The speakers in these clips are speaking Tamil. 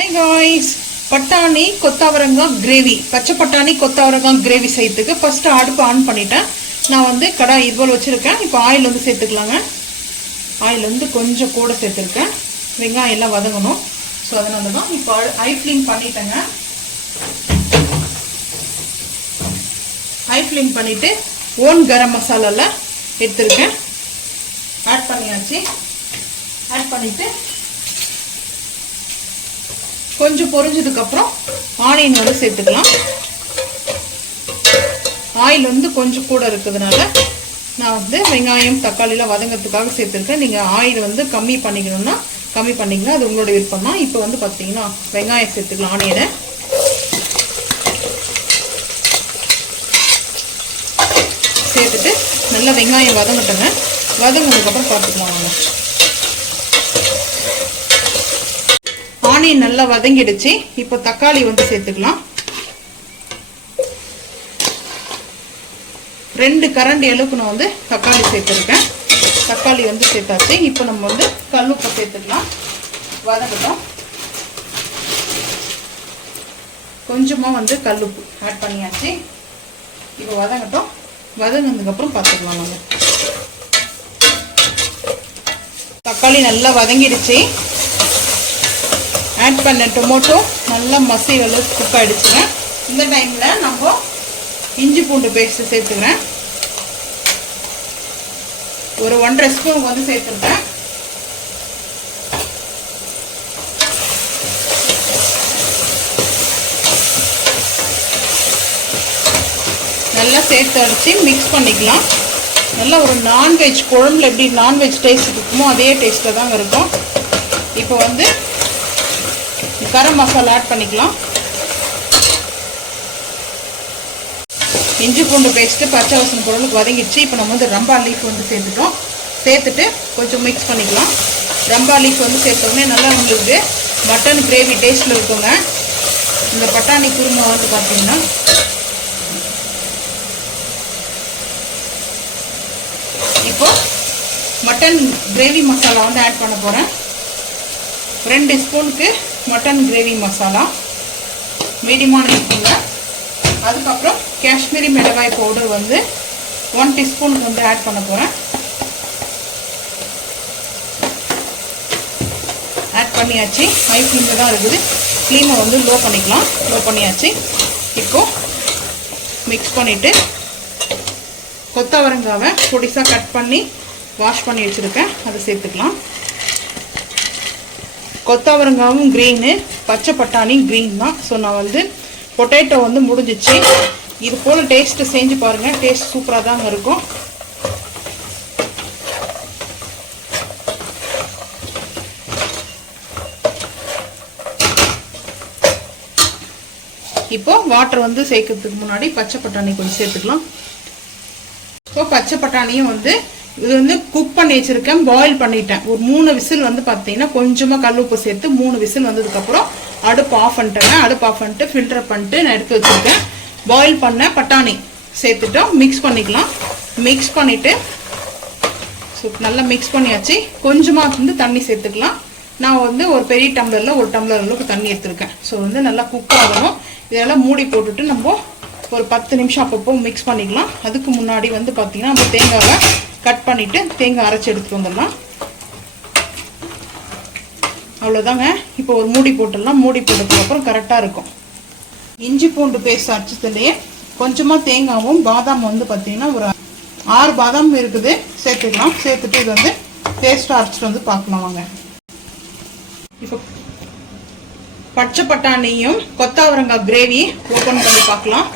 Hi guys, பட்டாணி கொத்தவரங்காய் கிரேவி, பச்சை பட்டாணி கொத்தவரங்காய் கிரேவி செய்யறதுக்கு ஃபர்ஸ்ட் அடுப்பு ஆன் பண்ணிட்டேன். நான் வந்து கடாய் இதுபோல் வச்சிருக்கேன். இப்போ ஆயில் வந்து சேர்த்துக்கலாங்க. ஆயில் வந்து கொஞ்சம் கூட சேர்த்துருக்கேன். வெங்காயம் எல்லாம் வதங்கணும். ஸோ அதனால தான் இப்போ ஹை ஃப்ளேம் பண்ணிட்டேங்க. ஹை ஃப்ளேம் பண்ணிட்டு ஓன் கரம் மசாலாவில் எடுத்துருக்கேன். ஆட் பண்ணியாச்சு. ஆட் பண்ணிட்டு கொஞ்சம் பொரிஞ்சதுக்கு அப்புறம் ஆனியன் வந்து சேர்த்துக்கலாம். ஆயில் வந்து கொஞ்சம் கூட இருக்கிறதுனால நான் வந்து வெங்காயம் தக்காளிலாம் வதங்கிறதுக்காக சேர்த்துருக்கேன். நீங்கள் ஆயில் வந்து கம்மி பண்ணிக்கணும்னா கம்மி பண்ணிக்கலாம், அது உங்களோட விருப்பம் தான். இப்போ வந்து பார்த்தீங்கன்னா வெங்காயம் சேர்த்துக்கலாம். ஆனியனை சேர்த்துட்டு நல்லா வெங்காயம் வதங்கட்டுங்க. வதங்கினதுக்கப்புறம் பார்த்துக்கலாம். வாங்க, ஆனியன் நல்லா வதங்கிடுச்சு. இப்போ தக்காளி வந்து சேர்த்துக்கலாம். 2 கரண்டி அளவுக்கு நான் வந்து தக்காளி சேர்த்துருக்கேன். தக்காளி வந்து சேர்த்தாச்சு. இப்போ நம்ம வந்து கல்லுப்பை சேர்த்துக்கலாம். வதங்கட்டும். கொஞ்சமாக வந்து கல்லுப்பு ஆட் பண்ணியாச்சு. இப்போ வதங்கட்டும். வதங்கினதுக்கப்புறம் பார்த்துக்கலாம். நம்ம தக்காளி நல்லா வதங்கிடுச்சு. ஆட் பண்ண டொமேட்டோ நல்லா மசி அளவுக்கு குக் ஆகிடுச்சுங்க. இந்த டைமில் நம்ம இஞ்சி பூண்டு பேஸ்ட்டு சேர்த்துக்கிறேன். ஒரு 1.5 ஸ்பூன் வந்து சேர்த்துருக்கேன். நல்லா சேர்த்து அடித்து மிக்ஸ் பண்ணிக்கலாம். நல்லா ஒரு நான்வெஜ் குழம்புல எப்படி நான்வெஜ் டேஸ்ட் இருக்குமோ அதே டேஸ்ட்டில் தாங்க இருக்கும். இப்போ வந்து கரம் மசாலா ஆட் பண்ணிக்கலாம். இஞ்சி பூண்டு பேஸ்ட்டு பச்சை வாசனை பொருளுக்கு வதங்கிடுச்சு. இப்போ நம்ம வந்து ரம்பா லீஃப் வந்து சேர்த்துட்டோம். சேர்த்துட்டு கொஞ்சம் மிக்ஸ் பண்ணிக்கலாம். ரம்பா லீஃப் வந்து சேர்த்தோடனே நல்லா உங்களுக்கு மட்டன் கிரேவி டேஸ்ட்டில் இருக்குங்க. இந்த பட்டாணி குருமா வந்து பார்த்தீங்கன்னா இப்போ மட்டன் கிரேவி மசாலா வந்து ஆட் பண்ண போகிறேன். 2 ஸ்பூனுக்கு மட்டன் கிரேவி மசாலா மீடியமான ஸ்பூனுங்க. அதுக்கப்புறம் காஷ்மீரி மிளகாய் பவுடர் வந்து 1 டீஸ்பூன் வந்து ஆட் பண்ண போகிறேன். ஆட் பண்ணியாச்சு. ஹை ஃப்ளேமில் தான் இருக்குது. ஃப்ளேமை வந்து லோ பண்ணிக்கலாம். லோ பண்ணியாச்சு. இப்போ மிக்ஸ் பண்ணிவிட்டு கொத்தவரங்காவை பொடிசாக கட் பண்ணி வாஷ் பண்ணி வச்சுருக்கேன். அதை சேர்த்துக்கலாம். கொத்தவரங்காவும் க்ரீனு, பச்சை பட்டாணி க்ரீன் தான். ஸோ நான் வந்து பொட்டேட்டோ வந்து முடிஞ்சிச்சு. இது போல் டேஸ்ட்டு செஞ்சு பாருங்கள். டேஸ்ட் சூப்பராக தாங்க இருக்கும். இப்போ வாட்டர் வந்து சேர்க்கறதுக்கு முன்னாடி பச்சை பட்டாணி கொஞ்சம் சேர்த்துக்கலாம். இப்போ பச்சை பட்டாணியும் வந்து இது வந்து குக் பண்ணி வச்சிருக்கேன். பாயில் பண்ணிட்டேன். ஒரு 3 விசில் வந்து பார்த்தீங்கன்னா கொஞ்சமாக கல் உப்பு சேர்த்து 3 விசில் வந்ததுக்கப்புறம் அடுப்பு ஆஃப் பண்ணிட்டேங்க. அடுப்பு ஆஃப் பண்ணிட்டு ஃபில்டர் பண்ணிட்டு நான் எடுத்து வச்சுருக்கேன். பாயில் பண்ண பட்டாணி சேர்த்துட்டோம். மிக்ஸ் பண்ணிக்கலாம். மிக்ஸ் பண்ணிவிட்டு நல்லா மிக்ஸ் பண்ணியாச்சு. கொஞ்சமாக வந்து தண்ணி சேர்த்துக்கலாம். நான் வந்து ஒரு பெரிய டம்ளரில் 1 டம்ளர் அளவுக்கு தண்ணி எடுத்துருக்கேன். ஸோ வந்து நல்லா குக் ஆகணும். இதெல்லாம் மூடி போட்டுட்டு நம்ம ஒரு 10 நிமிஷம் அப்பப்போ மிக்ஸ் பண்ணிக்கலாம். அதுக்கு முன்னாடி வந்து பார்த்தீங்கன்னா நம்ம தேங்காவை கட் பண்ணிவிட்டு தேங்காய் அரைச்சி எடுத்துகிட்டு வந்துடலாம். அவ்வளோதாங்க. இப்போ ஒரு மூடி போட்டுடலாம். மூடி போட்டதுக்கப்புறம் கரெக்டாக இருக்கும். இஞ்சி பூண்டு பேஸ்ட் அரைச்சதுலேயே கொஞ்சமாக தேங்காவும் பாதாம் வந்து பார்த்தீங்கன்னா ஒரு 6 பாதாம் இருக்குது சேர்த்துக்கலாம். சேர்த்துட்டு இது வந்து பேஸ்ட்டாக அரைச்சிட்டு வந்து பார்க்கலாம். வாங்க, இப்போ பச்சை பட்டாணியும் கொத்தவரங்காய் கிரேவி ஓப்பன் பண்ணி பார்க்கலாம்.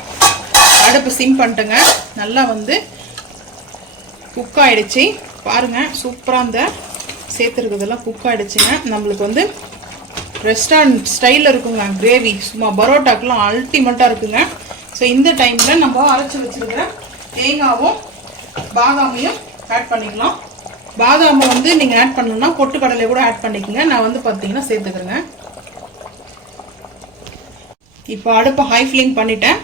அடுப்பு சிம் பண்ணிட்டுங்க. நல்லா வந்து குக் ஆகிடுச்சு. பாருங்கள், சூப்பராக அந்த சேர்த்துருக்குதெல்லாம் குக் ஆகிடுச்சுங்க. நம்மளுக்கு வந்து ரெஸ்டாரண்ட் ஸ்டைலில் இருக்குங்க கிரேவி. சும்மா பரோட்டாக்கெலாம் அல்டிமேட்டாக இருக்குங்க. ஸோ இந்த டைமில் நம்ம அரைச்சி வச்சுருக்கிற தேங்காவும் பாதாமையும் ஆட் பண்ணிக்கலாம். பாதாமை வந்து நீங்கள் ஆட் பண்ணணும்னா பொட்டுக்கடலை கூட ஆட் பண்ணிக்கோங்க. நான் வந்து பார்த்தீங்கன்னா சேர்த்துக்கிறேங்க. இப்போ அடுப்பை ஹை ஃப்ளேம் பண்ணிட்டேன்.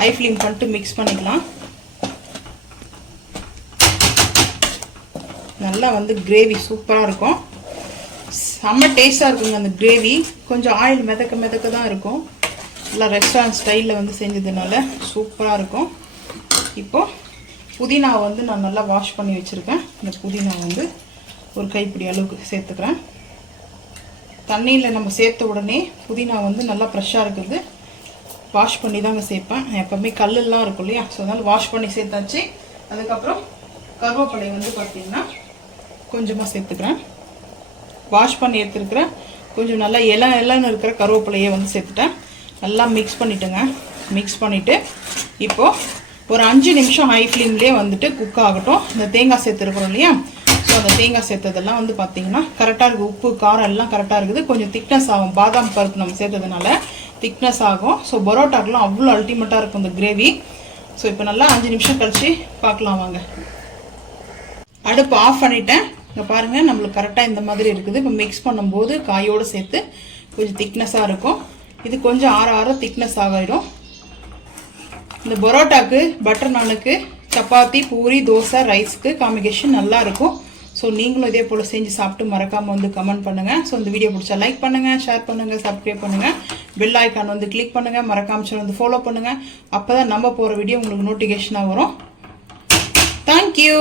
ஹை ஃப்ளேம் பண்ணிட்டு மிக்ஸ் பண்ணிக்கலாம். நல்லா வந்து கிரேவி சூப்பராக இருக்கும். செம்ம டேஸ்ட்டாக இருக்குங்க அந்த கிரேவி. கொஞ்சம் ஆயில் மிதக்க தான் இருக்கும். நல்லா ரெஸ்டாரண்ட் ஸ்டைலில் வந்து செஞ்சதுனால சூப்பராக இருக்கும். இப்போது புதினா வந்து நான் நல்லா வாஷ் பண்ணி வச்சுருக்கேன். இந்த புதினா வந்து ஒரு கைப்பிடி அளவுக்கு சேர்த்துக்கிறேன். தண்ணியில் நம்ம சேர்த்த உடனே புதினா வந்து நல்லா ஃப்ரெஷ்ஷாக இருக்குது. வாஷ் பண்ணி தாங்க சேர்ப்பேன். எப்போவுமே கல்லெல்லாம் இருக்கும் இல்லையா, ஸோ அதனால் வாஷ் பண்ணி சேர்த்தாச்சு. அதுக்கப்புறம் கருவேப்பிலை வந்து பார்த்திங்கன்னா கொஞ்சமாக சேர்த்துக்கிறேன். வாஷ் பண்ணி எடுத்துருக்கிறேன். கொஞ்சம் நல்லா இலன்னு இருக்கிற கருவேப்பிலையை வந்து சேர்த்துட்டேன். நல்லா மிக்ஸ் பண்ணிவிட்டுங்க. மிக்ஸ் பண்ணிவிட்டு இப்போது ஒரு 5 நிமிஷம் ஹை ஃப்ளேம்லேயே வந்துட்டு குக் ஆகட்டும். இந்த தேங்காய் சேர்த்துருக்குறோம் இல்லையா, ஸோ அந்த தேங்காய் சேர்த்ததெல்லாம் வந்து பார்த்திங்கன்னா கரெக்டாக இருக்குது. உப்பு காரம் எல்லாம் கரெக்டாக இருக்குது. கொஞ்சம் திக்னஸ் ஆகும், பாதாம் பருப்பு நம்ம சேர்த்ததுனால திக்னஸ் ஆகும். ஸோ பரோட்டாக்கெலாம் அவ்வளோ அல்டிமேட்டாக இருக்கும் இந்த கிரேவி. ஸோ இப்போ நல்லா 5 நிமிஷம் கழிச்சு பார்க்கலாம் வாங்க. அடுப்பு ஆஃப் பண்ணிட்டேன். இங்கே பாருங்கள், நம்மளுக்கு கரெக்டாக இந்த மாதிரி இருக்குது. இப்போ மிக்ஸ் பண்ணும்போது காயோடு சேர்த்து கொஞ்சம் திக்னஸாக இருக்கும். இது கொஞ்சம் ஆற திக்னஸ் ஆகிடும். இந்த பரோட்டாக்கு, பட்டர் நானுக்கு, சப்பாத்தி, பூரி, தோசை, ரைஸ்க்கு காம்பினேஷன் நல்லா இருக்கும். ஸோ நீங்களும் இதே போல் செஞ்சு சாப்பிட்டு மறக்காமல் வந்து கமெண்ட் பண்ணுங்கள். ஸோ இந்த வீடியோ பிடிச்சா லைக் பண்ணுங்கள், ஷேர் பண்ணுங்கள், சப்ஸ்கிரைப் பண்ணுங்கள், பெல் ஐக்கான் வந்து கிளிக் பண்ணுங்கள், மறக்காம சேனல் வந்து ஃபாலோ பண்ணுங்கள். அப்போ தான் நம்ம போகிற வீடியோ உங்களுக்கு நோட்டிஃபிகேஷனாக வரும். தேங்க்யூ.